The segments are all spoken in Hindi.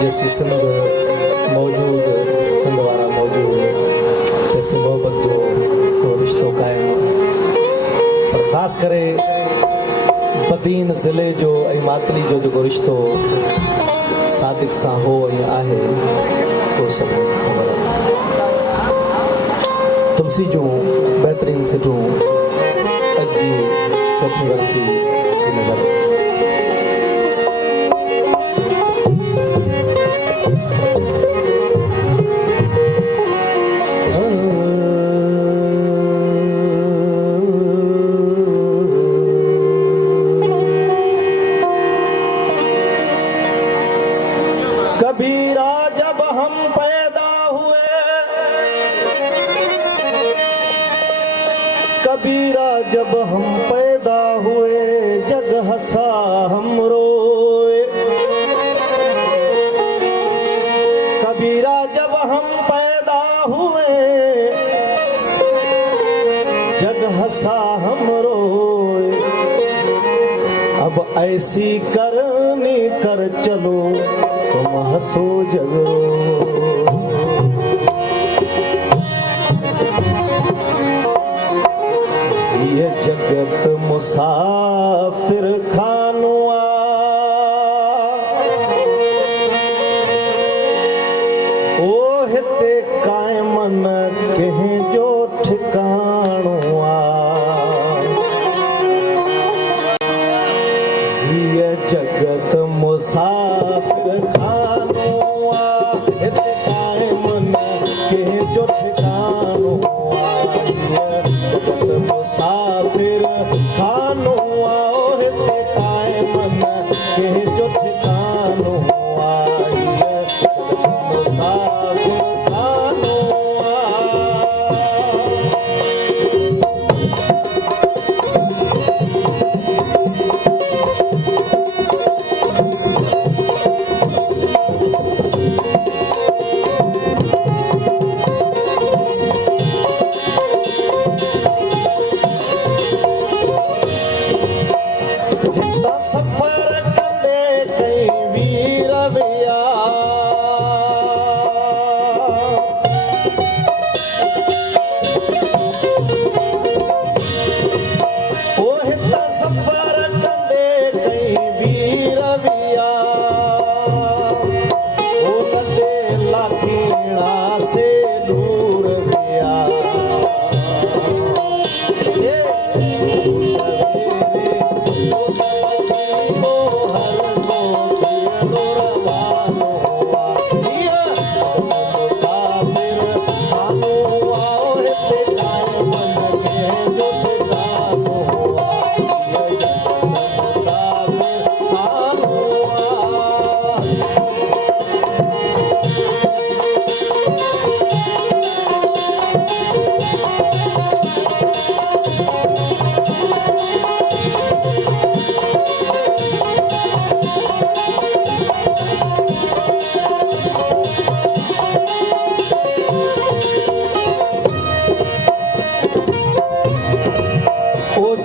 जैसी सिंध मौजूद सिंध वारा मौजूद तैसी मोहब्बत जो को रिश्तो कायम पर ख़ासि करे बदीन ज़िले जो ऐं मातली जो जेको रिश्तो सादिक सां हो ऐं आहे उहो सभु ख़बर आहे। तुलसी जूं बहितरीन सिटूं अॼु जी चौथी वरसी थी नज़र कबीरा जब हम पैदा हुए, कबीरा जब हम पैदा हुए, जग हंसा हम रोए। कबीरा जब हम पैदा हुए, जग हंसा हम रोए। अब ऐसी करनी कर चलो तुम हंसो जगरो। ये जगत मुसाफिर खानुआ, ओ हिते कायम न कहीं जो ठिकानुआ। ये जगत मुसाफिर खानुआ, हिते कायम न कहीं जो ठिकानुआ। ये जगत मुसाफिर खानुआ, हिते कायम न कहीं जो ठिकानुआ। ये जगत मुसाफिर खानुआ। सफर कंदे कई वीर विया, ओ हिता सफर कंदे कई वीर विया। ओ लॾे लाखीणा से दूर विया। जे सुबुह सवेरे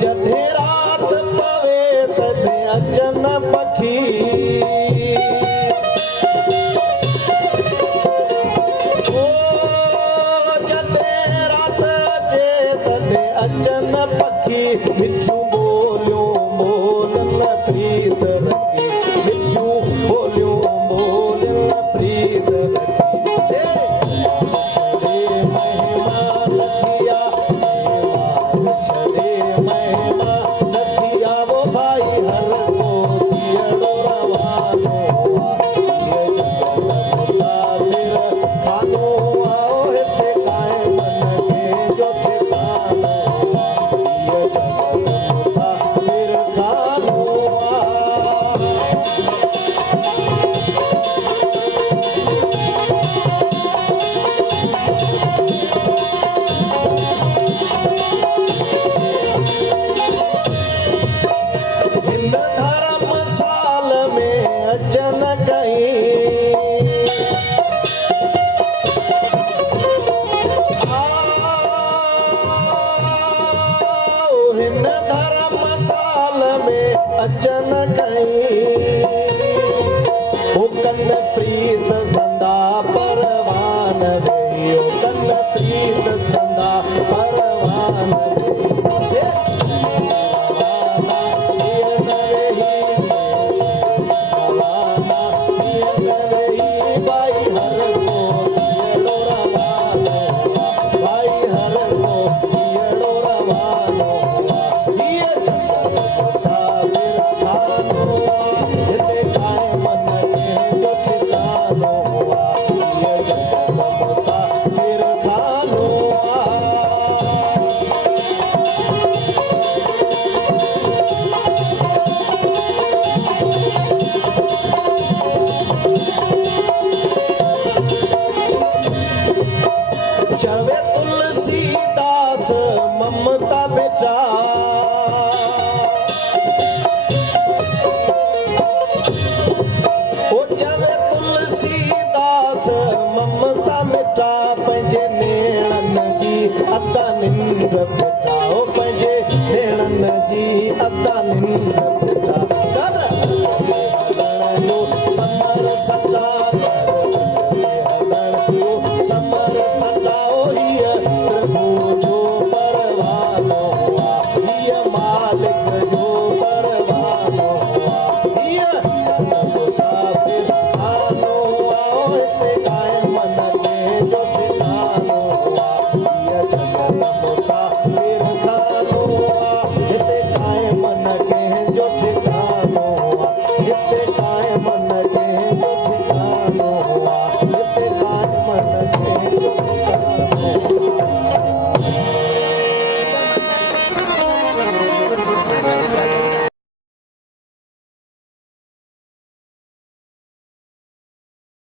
जॾहिं रात पवे तॾहिं अचन पखी। ओ जॾहिं रात अचे तॾहिं अचन पखी। मिठियूं ॿोलियूं ॿोलनि प्रीत रखी, मिठियूं ॿोलियूं ॿोलनि प्रीत रखी। से छॾे महिमान थिया, सेवा छॾे महिमान थिया। वो भाई हर को थियणो रवानो आ। ये जगत मुसाफिर खानो आ, ओ हिते कायम न के जो ठिकानो आ। ये जगत मुसाफिर खानो आ। हिन धर्मसाल में अचन कई, हिन धर्मसाल में अचन